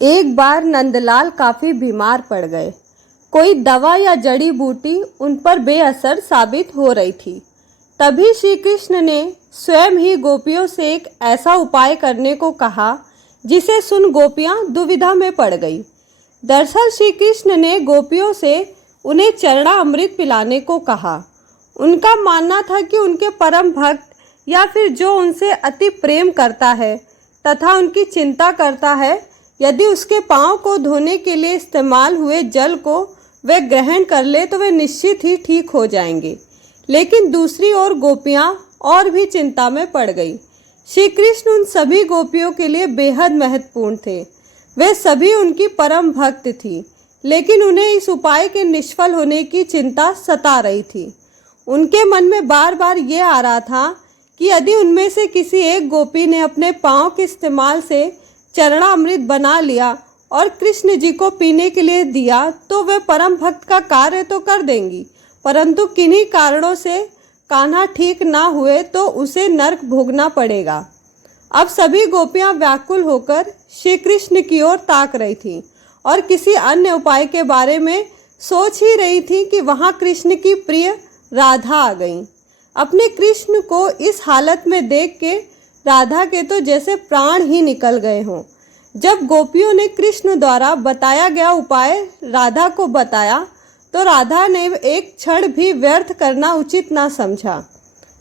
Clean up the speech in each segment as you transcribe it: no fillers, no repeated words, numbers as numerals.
एक बार नंदलाल काफी बीमार पड़ गए। कोई दवा या जड़ी बूटी उन पर बेअसर साबित हो रही थी। तभी श्री कृष्ण ने स्वयं ही गोपियों से एक ऐसा उपाय करने को कहा जिसे सुन गोपियां दुविधा में पड़ गई। दरअसल श्री कृष्ण ने गोपियों से उन्हें चरणामृत पिलाने को कहा। उनका मानना था कि उनके परम भक्त या फिर जो उनसे अति प्रेम करता है तथा उनकी चिंता करता है, यदि उसके पांव को धोने के लिए इस्तेमाल हुए जल को वे ग्रहण कर ले तो वे निश्चित ही ठीक हो जाएंगे। लेकिन दूसरी ओर गोपियां और भी चिंता में पड़ गई। श्री कृष्ण उन सभी गोपियों के लिए बेहद महत्वपूर्ण थे। वे सभी उनकी परम भक्त थी, लेकिन उन्हें इस उपाय के निष्फल होने की चिंता सता रही थी। उनके मन में बार बार ये आ रहा था कि यदि उनमें से किसी एक गोपी ने अपने पांव के इस्तेमाल से चरणामृत बना लिया और कृष्ण जी को पीने के लिए दिया तो वे परम भक्त का कार्य तो कर देंगी, परंतु किन्हीं कारणों से कान्हा ठीक ना हुए तो उसे नरक भोगना पड़ेगा। अब सभी गोपियां व्याकुल होकर श्री कृष्ण की ओर ताक रही थीं और किसी अन्य उपाय के बारे में सोच ही रही थी कि वहां कृष्ण की प्रिय राधा आ गई। अपने कृष्ण को इस हालत में देख के राधा के तो जैसे प्राण ही निकल गए हों। जब गोपियों ने कृष्ण द्वारा बताया गया उपाय राधा को बताया तो राधा ने एक क्षण भी व्यर्थ करना उचित ना समझा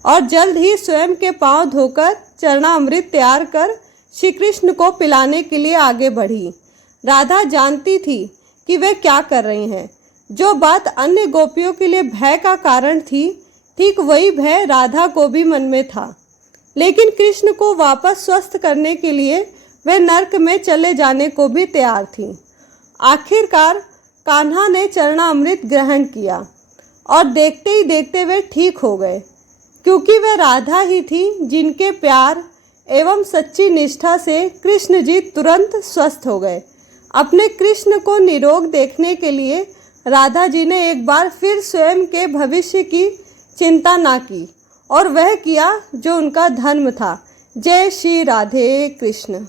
और जल्द ही स्वयं के पांव धोकर चरणामृत तैयार कर श्री कृष्ण को पिलाने के लिए आगे बढ़ी। राधा जानती थी कि वे क्या कर रही हैं। जो बात अन्य गोपियों के लिए भय का कारण थी, ठीक वही भय राधा को भी मन में था। लेकिन कृष्ण को वापस स्वस्थ करने के लिए वे नरक में चले जाने को भी तैयार थीं। आखिरकार कान्हा ने चरणामृत ग्रहण किया और देखते ही देखते वे ठीक हो गए, क्योंकि वे राधा ही थी जिनके प्यार एवं सच्ची निष्ठा से कृष्ण जी तुरंत स्वस्थ हो गए। अपने कृष्ण को निरोग देखने के लिए राधा जी ने एक बार फिर स्वयं के भविष्य की चिंता ना की और वह किया जो उनका धर्म था। जय श्री राधे कृष्ण।